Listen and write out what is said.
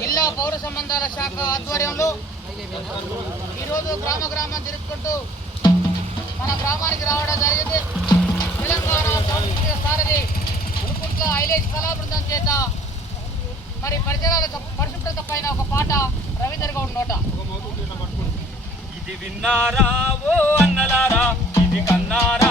జిల్లా పౌర సంబంధాల శాఖ ఆధ్వర్యంలో ఈరోజు గ్రామం తిరుగుకుంటూ మన గ్రామానికి రావడం జరిగింది. తెలంగాణ సాంస్కృతిక సారథి గురుకుంట్ల ఐలేజ్ కళా బృందం చేత మరి పరిసరాల పరిశుభ్రత పైన ఒక పాట రవీందర్ గౌడ్ నోట. ఇది విన్నారా ఓ అన్నలారా, ఇది కన్నారా